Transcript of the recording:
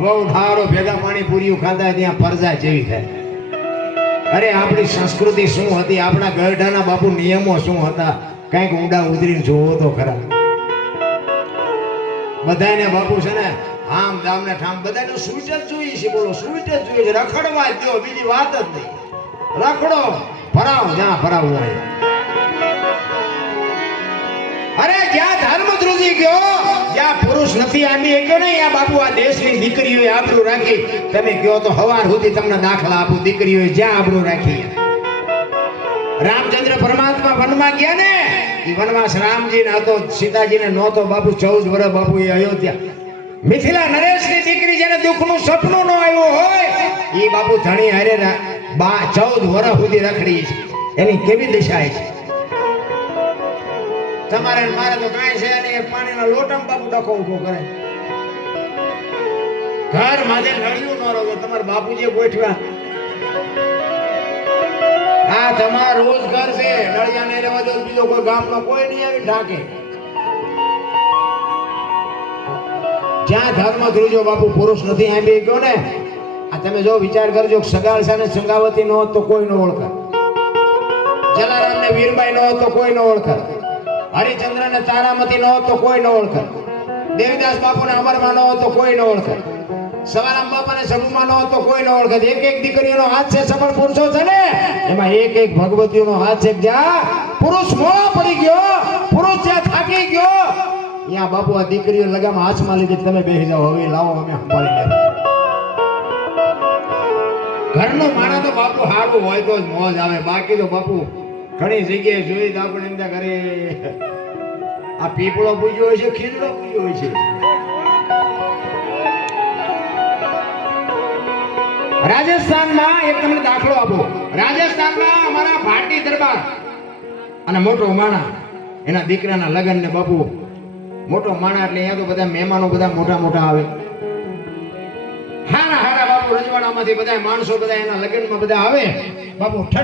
બહુ ધારો ભેગા પાણી પૂરીયું ખાતા ત્યાં પરજા જેવી થાય. અરે આપણી સંસ્કૃતિ શું હતી, આપણા ગરડાના બાપુ નિયમો શું હતા, કઈક ઊંડા ઉતરીને જોવો તો ખરા. બધાને બાપુ છે ને આમ દામ ને ઠામ બધાને સ્વીટ જ જોઈએ છે. બોલો સ્વીટ જ જોઈએ છે, રખડવા જ દો, બીજી વાત જ નહીં. રખડો ફરાવ જ્યાં ફરાવવું હોય. અરે જ્યાં ધર્મ ધ્રુજી ગયો, જ્યાં પુરુષ નથી આંબી ગયો ને, ત્યાં બાપુ આ દેશની દીકરીઓએ આબરૂ રાખી. તમે કહો તો હવાર સુધી તમને દાખલા આપું, દીકરીઓએ જ્યાં આબરૂ રાખી. રામચંદ્ર પરમાત્મા વનમાં ગયા ને, એ વનવાસ રામજી ને હતો, સીતાજી ને નહોતો. બાપુ 14 વર્ષ બાપુ એ અયોધ્યા. મિથિલા નરેશની દીકરી જેને દુઃખનું સપનું ન આવ્યું હોય, એ બાપુ ધણી હારે 14 વર્ષ સુધી રખડી છે. એની કેવી દશા છે. તમારે મારે તો કાંઈ છે નહીં, પાણીના લોટામાં બાપુ ડખો ઉભો કરે. ઘર માથે નળિયું ન રહો. તમારા બાપુજીએ ગોઠવ્યા આ તમારો રોજ ઘર છે, નળિયા ને રહેવા દો, બીજો કોઈ ગામનો કોઈ નહીં આવી ઢાકે. જ્યાં ધર્મ ધ્રુજો બાપુ પુરુષ નથી આંબી ગયો ને, આ તમે જો વિચાર કરજો, સગાળ સાને સંગાવતી ન હોત તો કોઈ ન ઓળખે, જલારામ ને વીરબાઈ ન હોત તો કોઈ ન ઓળખે, હરિચંદ્ર ને તારામતી ન હોત તો કોઈ ન ઓળખે, દેવીદાસ બાપુ ને અમરમાં ન હોત તો કોઈ ન ઓળખે, સવારામ બાપા ને સબુમાં ન હોત તો કોઈ ન ઓળખે. એક એક દીકરીઓનો હાથ છે, સફળ પુરુષો છે ને, એમાં એક એક ભગવતીઓનો હાથ છે. જ્યાં પુરુષ મોળા પડી ગયો, પુરુષ જ્યાં થાકી ગયો, ત્યાં બાપુ આ દીકરીઓ લગામ હાથમાં લીધી, તમે બેસી જાઓ, હવે લાવો અમે સંભાળી લે. ઘરનું માણસ તો બાપુ સારું હોય તો જ મોજ આવે, બાકી તો બાપુ ઘણી જગ્યાએ જોઈ તો આપણે એમ કરે આ પીપળો પૂજ્યો હોય છે, ખીજડો પૂજ્યો હોય છે. રાજસ્થાનમાં એક તમને દાખલો આપો. રાજસ્થાનમાં અમારા ભાટી દરબાર અને મોટો માણા, એના દીકરાના લગ્ન ને બાપુ મોટો માણા એટલે અહીંયા તો બધા મહેમાનો બધા મોટા મોટા આવે. હારા હારા બાપુ રજવાડામાંથી બધા માણસો બધા એના લગ્નમાં બધા આવે. બાપુ